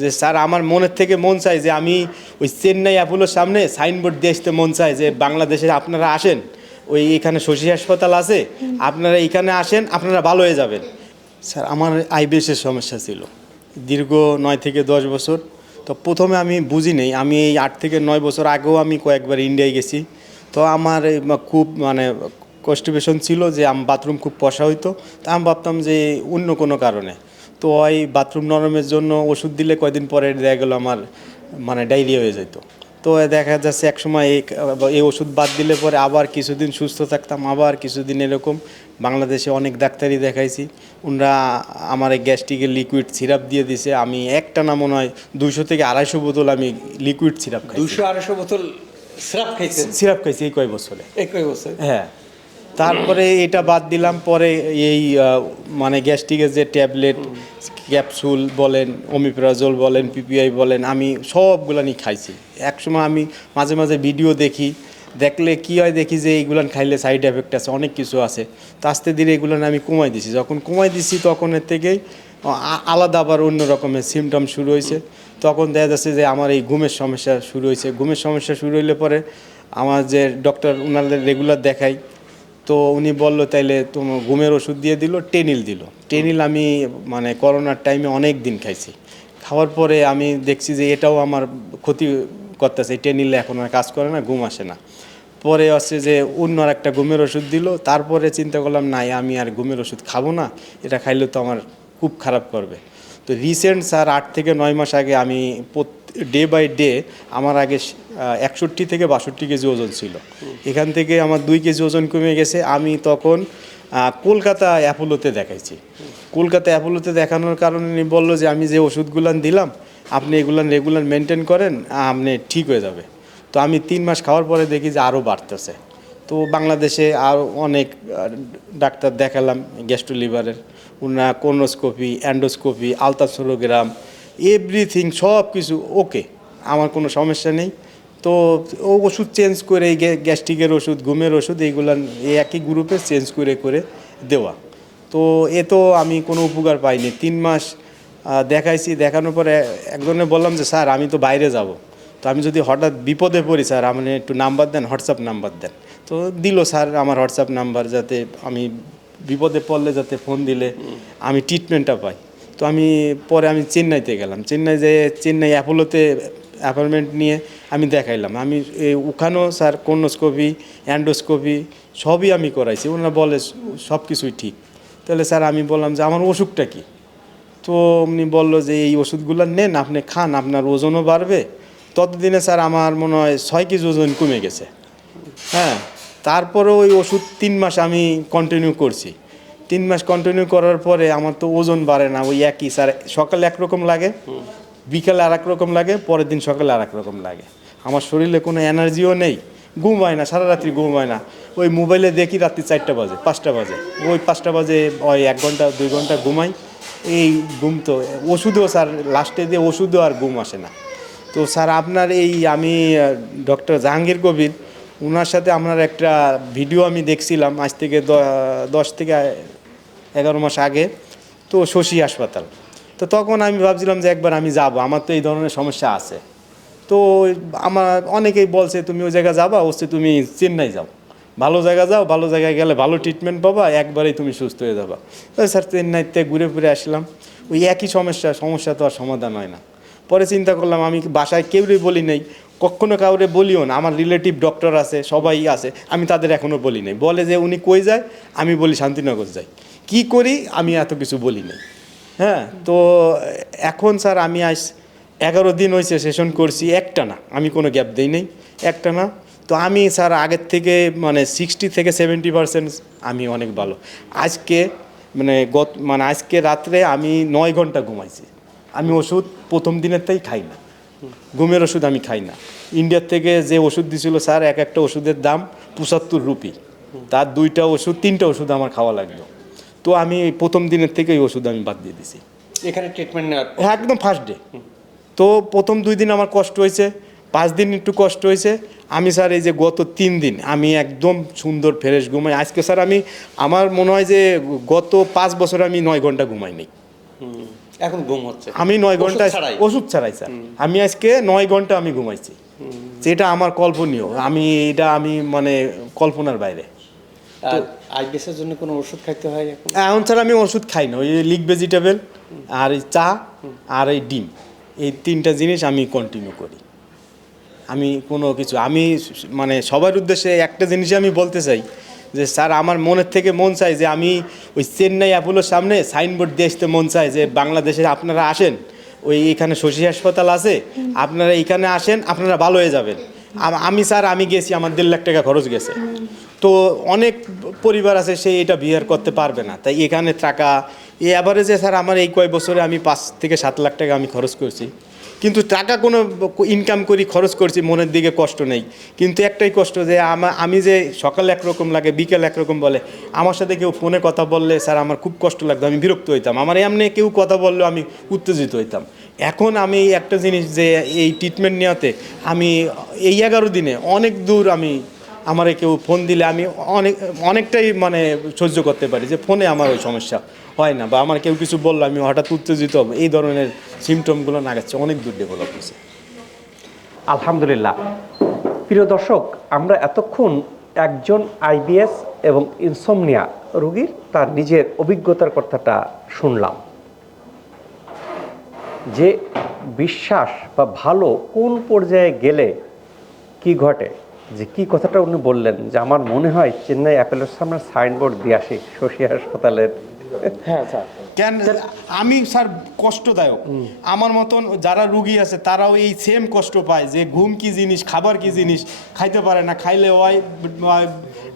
যে স্যার আমার মনের থেকে মন চায় যে আমি ওই চেন্নাই অ্যাপোলোর সামনে সাইনবোর্ড দিয়ে আসতে মন চায় যে বাংলাদেশে আপনারা আসেন ওই এখানে শশী হাসপাতাল আছে আপনারা এখানে আসেন আপনারা ভালো হয়ে যাবেন। স্যার আমার আইবিএসের সমস্যা ছিল দীর্ঘ নয় থেকে দশ বছর। তো প্রথমে আমি বুঝি নেই আমি এই আট থেকে নয় বছর আগেও আমি কয়েকবার ইন্ডিয়ায় গেছি। তো আমার খুব মানে কনস্টিপেশন ছিল যে আমার বাথরুম খুব পশা হইতো। তা আমি ভাবতাম যে অন্য কোনো কারণে। তো ওই বাথরুম নরমের জন্য ওষুধ দিলে কয়দিন পরে দেখা গেলো আমার মানে ডায়রিয়া হয়ে যেত তো দেখা যাচ্ছে একসময় এই এই ওষুধ বাদ দিলে পরে আবার কিছুদিন সুস্থ থাকতাম আবার কিছুদিন এরকম। বাংলাদেশে অনেক ডাক্তারই দেখাইছি ওনারা আমার এই গ্যাস্ট্রিকের লিকুইড সিরাপ দিয়ে দিছে। আমি একটা না মনে হয় দুইশো থেকে আড়াইশো বোতল আমি লিকুইড সিরাপ খাই দুশো আড়াইশো বোতল সিরাপ খাইছেন? সিরাপ খাইছি এই কয় বছরে? একই বছর? হ্যাঁ। তারপরে এটা বাদ দিলাম, পরে এই মানে গ্যাস্ট্রিকের যে ট্যাবলেট, ক্যাপসুল বলেন, ওমিপ্রাজল বলেন, পিপিআই বলেন, আমি সবগুলো নিয়ে খাইছি। একসময় আমি মাঝে মাঝে ভিডিও দেখি, দেখলে কি হয় দেখি যে এইগুলান খাইলে সাইড এফেক্ট আছে, অনেক কিছু আছে। তো আস্তে ধীরে এগুলান আমি কমাই দিছি। যখন কমাই দিছি তখন এর থেকেই আলাদা আবার অন্য রকমের সিমটম শুরু হয়েছে তখন দেখা যাচ্ছে যে আমার এই ঘুমের সমস্যা শুরু হয়েছে ঘুমের সমস্যা শুরু হইলে পরে আমার যে ডক্টর ওনাদের রেগুলার দেখাই তো উনি বলল, তাইলে তোমার ঘুমের ওষুধ দিয়ে দিল, টেনিল দিল। টেনিল আমি মানে করোনার টাইমে অনেক দিন খাইছি। খাওয়ার পরে আমি দেখছি যে এটাও আমার ক্ষতি করতেছে। টেনিলে এখন আর কাজ করে না, ঘুম আসে না। পরে হচ্ছে যে অন্য আর একটা ঘুমের ওষুধ দিল। তারপরে চিন্তা করলাম, নাই, আমি আর ঘুমের ওষুধ খাব না। এটা খাইলে তো আমার খুব খারাপ করবে। তো রিসেন্ট স্যার আট থেকে নয় মাস আগে আমি ডে বাই ডে আমার আগে একষট্টি থেকে বাষট্টি কেজি ওজন ছিল। এখান থেকে আমার দুই কেজি ওজন কমে গেছে। আমি তখন কলকাতা অ্যাপোলোতে দেখাইছি। কলকাতা অ্যাপোলোতে দেখানোর কারণে উনি বলল যে, আমি যে ওষুধগুলান দিলাম, আপনি এগুলান রেগুলার মেনটেন করেন আপনি ঠিক হয়ে যাবে। তো আমি তিন মাস খাওয়ার পরে দেখি যে আরও বাড়তেছে। তো বাংলাদেশে আরও অনেক ডাক্তার দেখালাম গ্যাস্ট্রো লিভারের উনারা কোনোস্কোপি, অ্যান্ডোস্কোপি, আলট্রাসোনোগ্রাম, এভরিথিং সব কিছু ওকে, আমার কোনো সমস্যা নেই। তো ও ওষুধ চেঞ্জ করে, এই গ্যা- গ্যাস্ট্রিকের ওষুধ, ঘুমের ওষুধ এইগুলান এই একই গ্রুপে চেঞ্জ করে করে দেওয়া। তো এ তো আমি কোনো উপকার পাইনি। তিন মাস দেখাইছি, দেখানোর পরে একজনে বললাম যে, স্যার, আমি তো বাইরে যাব। তো আমি যদি হঠাৎ বিপদে পড়ি, স্যার আপনি একটু নাম্বার দেন, হোয়াটসঅ্যাপ নাম্বার দেন। তো দিল স্যার আমার হোয়াটসঅ্যাপ নাম্বার যাতে আমি বিপদে পড়লে যাতে ফোন দিলে আমি ট্রিটমেন্টটা পাই। তো আমি পরে আমি চেন্নাইতে গেলাম। চেন্নাই যেয়ে চেন্নাই অ্যাপোলোতে অ্যাপয়েন্টমেন্ট নিয়ে আমি দেখাইলাম। আমি এই ওখানেও স্যার কোনোস্কোপি অ্যান্ডোস্কোপি সবই আমি করাইছি। ওনারা বলে সব কিছুই ঠিক। তাহলে স্যার আমি বললাম যে আমার অসুখটা কী? তো উনি বলল যে এই ওষুধগুলো নেন আপনি খান আপনার ওজনও বাড়বে। ততদিনে স্যার আমার মনে হয় ছয় কেজি ওজন কমে গেছে। হ্যাঁ তারপরে ওই ওষুধ তিন মাস আমি কন্টিনিউ করছি। তিন মাস কন্টিনিউ করার পরে আমার তো ওজন বাড়ে না, ওই একই। স্যার, সকালে একরকম লাগে, বিকালে আর রকম লাগে, পরের দিন সকালে আর রকম লাগে। আমার শরীরে কোনো এনার্জিও নেই, ঘুম হয় না, সারা রাত্রি ঘুম হয় না। ওই মোবাইলে দেখি রাত্রি চারটা বাজে, পাঁচটা বাজে। ওই পাঁচটা বাজে, ওই এক ঘণ্টা, দুই ঘণ্টা ঘুমাই। এই ঘুম তো, ওষুধও স্যার লাস্টে দিয়ে ওষুধও আর ঘুম আসে না। তো স্যার, আপনার এই আমি ডক্টর জাহাঙ্গীর কবির ওনার সাথে আপনার একটা ভিডিও আমি দেখছিলাম আজ থেকে দশ থেকে এগারো মাস আগে, তো শশী হাসপাতাল। তো তখন আমি ভাবছিলাম যে একবার আমি যাব, আমার তো এই ধরনের সমস্যা আছে। তো আমার অনেকেই বলছে, তুমি ওই জায়গায় যাবা? হচ্ছে তুমি চেন্নাই যাও। ভালো জায়গা যাও, ভালো জায়গায় গেলে ভালো ট্রিটমেন্ট পাবা, একবারেই তুমি সুস্থ হয়ে যাবা। স্যার, চেন্নাইতে ঘুরে ফিরে আসলাম। ওই একই সমস্যা সমস্যা তো আর সমাধান হয় না। পরে চিন্তা করলাম, আমি বাসায় কেউরে বলি নাই কখনো কাউরে বলিও না। আমার রিলেটিভ ডক্টর আছে, সবাই আছে, আমি তাদের এখনও বলি নাই। বলে যে উনি কই যায়? আমি বলি শান্তিনগর যাই। কি করি? আমি এত কিছু বলি নাই। হ্যাঁ তো এখন স্যার আমি আজ এগারো দিন হয়েছে সেশন করছি, একটা না, আমি কোনো গ্যাপ দিই নাই, একটা না। তো আমি স্যার আগের থেকে মানে সিক্সটি থেকে সেভেন্টি পার্সেন্ট আমি অনেক ভালো। আজকে মানে গত মানে আজকে রাত্রে আমি নয় ঘণ্টা ঘুমাইছি। আমি ওষুধ প্রথম দিনের তাই খাই না। ঘুমের ওষুধ আমি খাই না। ইন্ডিয়ার থেকে যে ওষুধ দিছিল স্যার এক একটা ওষুধের দাম পঁচাত্তর রুপি। তার দুইটা ওষুধ তিনটা ওষুধ আমার খাওয়া লাগল। তো আমি প্রথম দিনের থেকে ওই ওষুধ আমি বাদ দিয়ে দিছি। এখানে ট্রিটমেন্ট নেওয়ার হ্যাঁ একদম ফার্স্ট ডে তো প্রথম দুই দিন আমার কষ্ট হয়েছে পাঁচ দিন একটু কষ্ট হয়েছে। আমি স্যার এই যে গত তিন দিন আমি একদম সুন্দর ফ্রেশ ঘুমাই। আজকে স্যার আমি আমার মনে হয় যে গত পাঁচ বছর আমি নয় ঘণ্টা ঘুমাইনি। এখন ঘুম হচ্ছে। আমি নয় ওষুধ ঘণ্টা? ওষুধ ছাড়াই স্যার। আমি আজকে নয় ঘণ্টা আমি ঘুমাইছি। যেটা আমার কল্পনীয়। আমি এটা আমি মানে কল্পনার বাইরে। আইবিএসের জন্য কোনো ওষুধ খাইতে হয় এখন? এখন স্যার আমি ওষুধ খাই না। ওই লিক ভেজিটেবল আর এই চা আর এই ডিম। এই তিনটা জিনিস আমি কন্টিনিউ করি। আমি কোনো কিছু আমি মানে সবার উদ্দেশ্যে একটা জিনিসই আমি বলতে চাই। যে স্যার, আমার মনের থেকে মন চাই যে আমি ওই চেন্নাই অ্যাপোলোর সামনে সাইনবোর্ড দিয়ে আসতে মন চাই যে বাংলাদেশে আপনারা আসেন, ওই এখানে শশী হাসপাতাল আছে, আপনারা এখানে আসেন, আপনারা ভালো হয়ে যাবেন। আমি স্যার, আমি গেছি, আমার দেড় লাখ টাকা খরচ গেছে। তো অনেক পরিবার আছে, সে এটা বিয়ার করতে পারবে না। তাই এখানে টাকা এই অ্যাভারেজে স্যার, আমার এই কয় বছরে আমি পাঁচ থেকে সাত লাখ টাকা আমি খরচ করছি। কিন্তু টাকা কোনো ইনকাম করি, খরচ করছি, মনের দিকে কষ্ট নেই। কিন্তু একটাই কষ্ট যে আমা- আমি যে সকাল একরকম লাগে, বিকেল একরকম বলে, আমার সাথে কেউ ফোনে কথা বললে, স্যার, আমার খুব কষ্ট লাগতো, আমি বিরক্ত হইতাম। আমার এমনি কেউ কথা বললেও আমি উত্তেজিত হইতাম। এখন আমি একটা জিনিস যে, এই ট্রিটমেন্ট নেওয়াতে আমি, এই এগারো দিনে অনেক দূর আমি, আমারে কেউ ফোন দিলে আমি অনেক, অনেকটাই মানে সহ্য করতে পারি যে ফোনে আমার ওই সমস্যা। হয় না, বা আমার কেউ কিছু বলল, আমি হঠাৎ উত্তেজিত এই ধরনের সিমটমগুলো না গেছে, অনেক দূর ডেভেলপ হয়েছে। আলহামদুলিল্লাহ। প্রিয় দর্শক, আমরা এতক্ষণ একজন আইবিএস এবং ইনসোমনিয়া রুগীর তার নিজের অভিজ্ঞতার কথাটা শুনলাম। যে বিশ্বাস বা ভালো কোন পর্যায়ে গেলে কি ঘটে? যে কি কথাটা উনি বললেন, যে আমার মনে হয় চেন্নাই অ্যাপেলের সামনে সাইনবোর্ড দিয়ে আসি, শশী হাসপাতালের হ্যাঁ স্যার। কেন আমি স্যার কষ্টদায়ক। আমার মতন যারা রুগী আছে তারাও এই সেম কষ্ট পায় যে ঘুম কি জিনিস খাবার কি জিনিস খাইতে পারে না। খাইলে হয়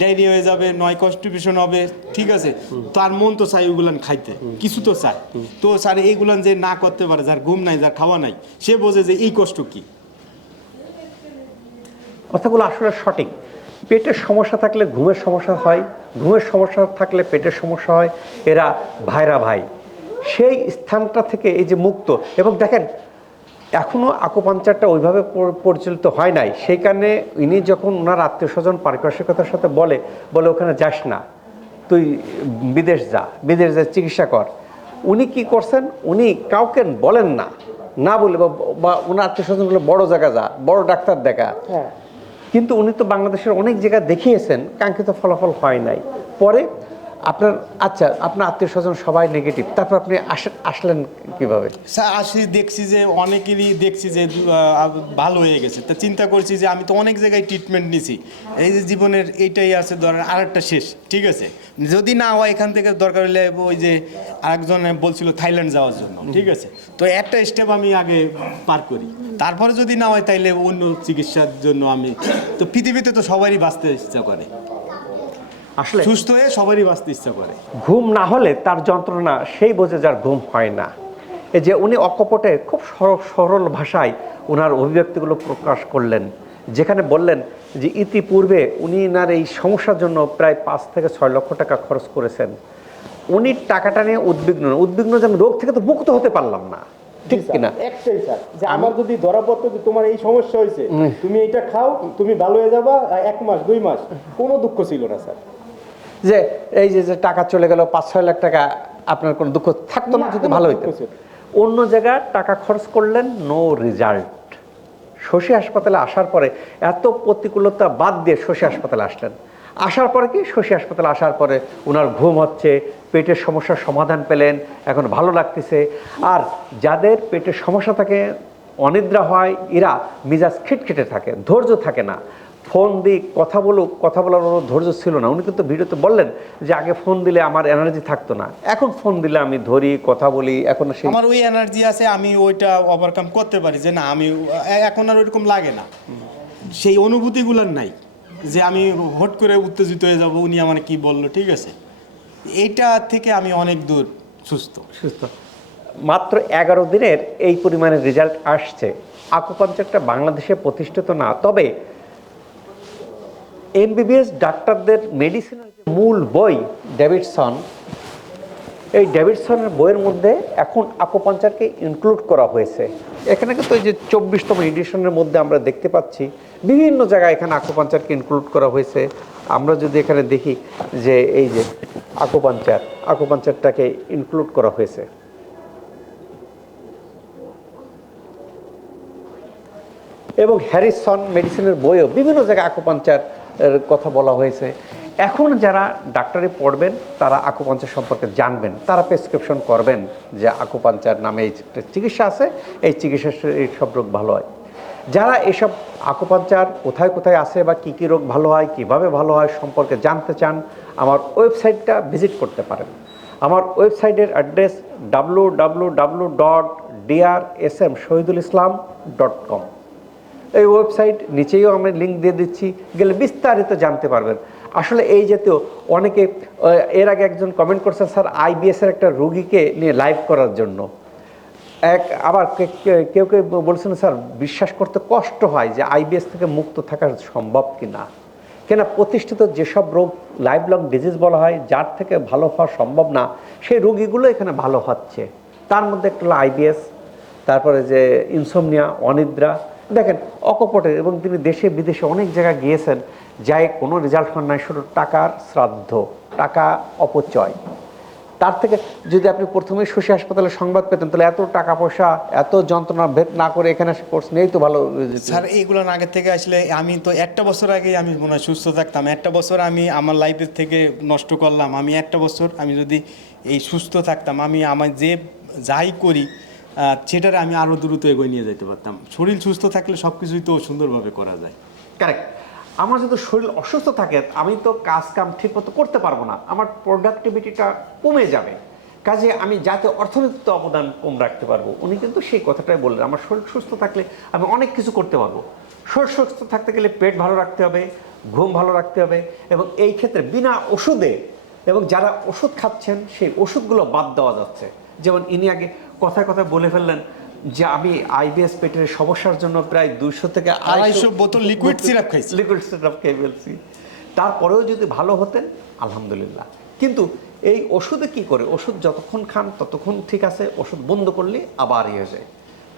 ডায়রিয়া হয়ে যাবে নয় কনস্টিপেশন হবে ঠিক আছে? তার মন তো চাই ওগুলান খাইতে কিছু তো চায় তো স্যার এইগুলান যে না করতে পারে যার ঘুম নাই যার খাওয়া নাই সে বোঝে যে এই কষ্ট কি। কথাগুলো আসলে সঠিক। পেটের সমস্যা থাকলে ঘুমের সমস্যা হয়, ঘুমের সমস্যা থাকলে পেটের সমস্যা হয়, এরা ভাইরা ভাই। সেই স্থানটা থেকে এই যে মুক্ত, এবং দেখেন এখনও আকুপাঞ্চারটা ওইভাবে পরিচালিত হয় নাই। সেই কারণে ইনি যখন ওনার আত্মীয় স্বজন পারিপার্শ্বিকতার সাথে বলে বলে ওখানে যাস না, তুই বিদেশ যা বিদেশ যা, চিকিৎসা কর। উনি কি করছেন? উনি কাউকে বলেন না না বলে বা- ওনার আত্মীয় স্বজনগুলো বড় জায়গা যা, বড় ডাক্তার দেখা। কিন্তু উনি তো বাংলাদেশের অনেক জায়গায় দেখিয়েছেন কাঙ্ক্ষিত ফলাফল হয় নাই। পরে আপনার আচ্ছা আপনার আত্মীয় স্বজন সবাই নেগেটিভ তারপর আপনি আসলেন কীভাবে? স্যার, আসি, দেখছি যে অনেকেরই দেখছি যে ভালো হয়ে গেছে। তা চিন্তা করছি যে আমি তো অনেক জায়গায় ট্রিটমেন্ট নিছি। এই যে জীবনের এইটাই আছে, ধরেন আরেকটা শেষ, ঠিক আছে? যদি না হয় এখান থেকে দরকার হলে ওই যে আরেকজন বলছিল থাইল্যান্ড যাওয়ার জন্য, ঠিক আছে? তো একটা স্টেপ আমি আগে পার করি। তারপরে যদি না হয় তাইলে অন্য চিকিৎসার জন্য আমি, তো পৃথিবীতে তো সবারই বাঁচতে ইচ্ছা করে। আসলে সুস্থ হয়ে সবারই বাঁচতে ইচ্ছা করে। ঘুম না হলে তার যন্ত্রণা সেই বোঝে যার ঘুম হয় না। এই যে উনি অকপটে খুব সরল সরল ভাষায় ওনার অভিব্যক্তিগুলো প্রকাশ করলেন যেখানে বললেন যে ইতিপূর্বে উনি নার এই সমস্যার জন্য প্রায় পাঁচ থেকে ছয় লক্ষ টাকা খরচ করেছেন। উনি টাকাটা নিয়ে উদ্বিগ্ন উদ্বিগ্ন যে আমি রোগ থেকে তো মুক্ত হতে পারলাম না। ঠিক কিনা? একটাই স্যার যে আমার যদি ধরা পড়তো যে তোমার এই সমস্যা হয়েছে তুমি এটা খাও তুমি ভালো হয়ে যাবা এক মাস দুই মাস কোনো দুঃখ ছিল না স্যার। যে এই যে যে টাকা চলে গেল পাঁচ ছয় লাখ টাকা আপনার কোনো দুঃখ থাকতো না যদি ভালো হইতো? অন্য জায়গায় টাকা খরচ করলেন নো রেজাল্ট শশী হাসপাতালে আসার পরে এত প্রতিকূলতা বাদ দিয়ে শশী হাসপাতালে আসলেন। আসার পরে কি? শশী হাসপাতালে আসার পরে ওনার ঘুম হচ্ছে পেটের সমস্যার সমাধান পেলেন এখন ভালো লাগতেছে। আর যাদের পেটের সমস্যা থাকে অনিদ্রা হয় এরা মিজাজ খিটখিটে থাকে ধৈর্য থাকে না। ফোন দিয়ে কথা বলুক কথা বলার ওর ধৈর্য ছিল না। উনি কিন্তু ভিডিওতে বললেন যে আগে ফোন দিলে আমার এনার্জি থাকতো না। এখন ফোন দিলে আমি ধরি কথা বলি এখন আমার ওই এনার্জি আছে আমি ওইটা ওভারকাম করতে পারি যে না আমি এখন আর ওইরকম লাগে না। সেই অনুভূতিগুলোর নাই যে আমি হট করে উত্তেজিত হয়ে যাব উনি আমার কি বলল ঠিক আছে? এইটা থেকে আমি অনেক দূর সুস্থ। সুস্থ। মাত্র এগারো দিনের এই পরিমাণে রেজাল্ট আসছে। আকুপাঞ্চারটা বাংলাদেশে প্রতিষ্ঠিত না তবে এমবিবিএস ডাক্তারদের মেডিসিনের যে মূল বই ডেভিডসন এই ডেভিডসনের বইয়ের মধ্যে এখন আকোপাঞ্চারকে ইনক্লুড করা হয়েছে। এখানে কিন্তু এই যে চব্বিশতম এডিশনের মধ্যে আমরা দেখতে পাচ্ছি, বিভিন্ন জায়গায় এখানে আকোপাঞ্চারকে ইনক্লুড করা হয়েছে। আমরা যদি এখানে দেখি যে এই যে আকোপাঞ্চার আকোপাঞ্চারটাকে ইনক্লুড করা হয়েছে। এবং হ্যারিসন মেডিসিনের বইও বিভিন্ন জায়গায় আকোপাঞ্চার কথা বলা হয়েছে। এখন যারা ডাক্তারি পড়বেন, তারা আকুপাঞ্চার সম্পর্কে জানবেন। তারা প্রেসক্রিপশন করবেন যে আকুপাঞ্চার নামে এই চিকিৎসা আছে, এই চিকিৎসা এই সব রোগ ভালো হয়। যারা এসব আকুপাঞ্চার কোথায় কোথায় আছে বা কী কী রোগ ভালো হয়, কীভাবে ভালো হয় সম্পর্কে জানতে চান, আমার ওয়েবসাইটটা ভিজিট করতে পারেন। আমার ওয়েবসাইটের address W W W dot DR S M Shahidul Islam dot com এই ওয়েবসাইট নিচেও আমি লিঙ্ক দিয়ে দিচ্ছি, গেলে বিস্তারিত জানতে পারবেন। আসলে এই জাতীয় অনেকে এর আগে একজন কমেন্ট করছেন স্যার আইবিএস এর একটা রুগীকে নিয়ে লাইভ করার জন্য। এক, আবার কেউ কেউ বলছেন, স্যার, বিশ্বাস করতে কষ্ট হয় যে আইবিএস থেকে মুক্ত থাকা সম্ভব কি না কেন প্রতিষ্ঠিত যেসব রোগ লাইফ লং ডিজিজ বলা হয়, যার থেকে ভালো হওয়া সম্ভব না, সেই রোগীগুলো এখানে ভালো হচ্ছে। তার মধ্যে একটা হলো আইবিএস তারপরে যে ইনসোমনিয়া অনিদ্রা দেখেন, অকপটে এবং তিনি দেশে, বিদেশে অনেক জায়গায় গিয়েছেন, যাই কোনো রেজাল্ট হন নাই, শুধু টাকার শ্রাদ্ধ, টাকা অপচয়। তার থেকে যদি আপনি প্রথমে শশী হাসপাতালে সংবাদ পেতেন, তাহলে এত টাকা পয়সা, এত যন্ত্রণা ভেদ না করে এখানে কোর্স নেই তো ভালো। স্যার, এইগুলো আগে থেকে আসলে আমি তো একটা বছর আগে আমি মনে হয় সুস্থ থাকতাম। একটা বছর আমি আমার লাইফের থেকে নষ্ট করলাম। আমি একটা বছর আমি যদি এই সুস্থ থাকতাম, আমি আমার যে যাই করি সেটারে আমি আরও দ্রুত এগিয়ে নিয়ে যেতে পারতাম। শরীর সুস্থ থাকলে সব কিছুই তো সুন্দরভাবে করা যায়। কারেক্ট আমার যদি শরীর অসুস্থ থাকে, আমি তো কাজ কাম ঠিক মতো করতে পারব না। আমার প্রোডাক্টিভিটিটা কমে যাবে। কাজে আমি যাতে অর্থনীতিতে অবদান কম রাখতে পারব, উনি কিন্তু সেই কথাটাই বললেন। আমার শরীর সুস্থ থাকলে আমি অনেক কিছু করতে পারব। শরীর সুস্থ থাকতে গেলে পেট ভালো রাখতে হবে, ঘুম ভালো রাখতে হবে এবং এই ক্ষেত্রে বিনা ওষুধে এবং যারা ওষুধ খাচ্ছেন, সেই ওষুধগুলো বাদ দেওয়া যাচ্ছে। যেমন ইনি আগে কথায় কথায় বলে ফেললেন যে আমি আইবিএস পেটের সমস্যার জন্য প্রায় দুইশো থেকে আড়াইশো বোতল liquid syrup খাইছি। লিকুইড সিরাপ খেয়ে ফেলছি। তারপরেও যদি ভালো হতেন আলহামদুলিল্লাহ। কিন্তু এই ওষুধে কি করে? ওষুধ যতক্ষণ খান ততক্ষণ ঠিক আছে ওষুধ বন্ধ করলে আবার ইয়ে যায়।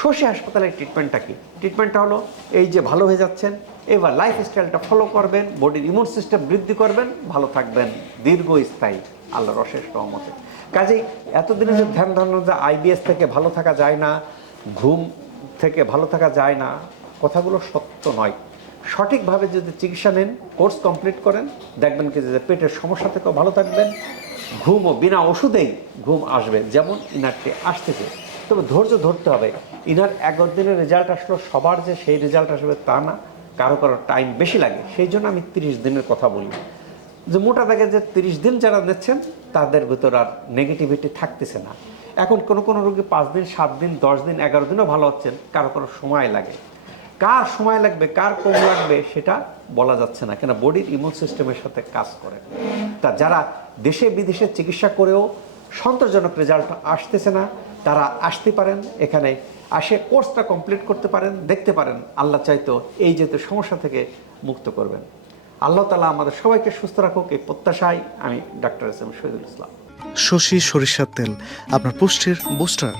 শশী হাসপাতালের ট্রিটমেন্টটা কি? ট্রিটমেন্টটা হলো এই যে ভালো হয়ে যাচ্ছেন এবার লাইফ স্টাইলটা ফলো করবেন বডির ইমিউন সিস্টেম বৃদ্ধি করবেন ভালো থাকবেন দীর্ঘস্থায়ী আল্লাহর অশেষ রহমতে। কাজেই এতদিনে যে ধ্যান ধারণা যে আইবিএস থেকে ভালো থাকা যায় না, ঘুম থেকে ভালো থাকা যায় না, কথাগুলো সত্য নয়। সঠিকভাবে যদি চিকিৎসা নেন, কোর্স কমপ্লিট করেন, দেখবেন কি যে পেটের সমস্যা থেকেও ভালো থাকবেন ঘুমও বিনা ওষুধেই ঘুম আসবে, যেমন ইনারটি আসতেছে। তবে ধৈর্য ধরতে হবে। ইনার এগারো দিনের রেজাল্ট আসলো, সবার যে সেই রেজাল্ট আসবে তা না, কারও কারও টাইম বেশি লাগে। সেই জন্য আমি তিরিশ দিনের কথা বলি। যে মোটা দাগে যে তিরিশ দিন যারা নিচ্ছেন, তাদের ভিতর আর নেগেটিভিটি থাকতেছে না। এখন কোনো কোনো রোগী পাঁচ দিন, সাত দিন, দশ দিন, এগারো দিনও ভালো হচ্ছেন, কারও কারও সময় লাগে। কার সময় লাগবে, কার কম লাগবে, সেটা বলা যাচ্ছে না কেন বডির ইমিউন সিস্টেমের সাথে কাজ করে। তা যারা দেশে বিদেশে চিকিৎসা করেও সন্তোষজনক রেজাল্ট আসতেছে না, তারা আসতে পারেন, এখানে আসে কোর্সটা কমপ্লিট করতে পারেন, দেখতে পারেন, আল্লাহ চাইতো এই যেহেতু সমস্যা থেকে মুক্ত করবেন। আল্লাহ তালা আমাদের সবাইকে সুস্থ রাখুক, এই প্রত্যাশায় আমি doctor S M Shahidul Islam. Shashi সরিষার তেল, আপনার পুষ্টির বুস্টার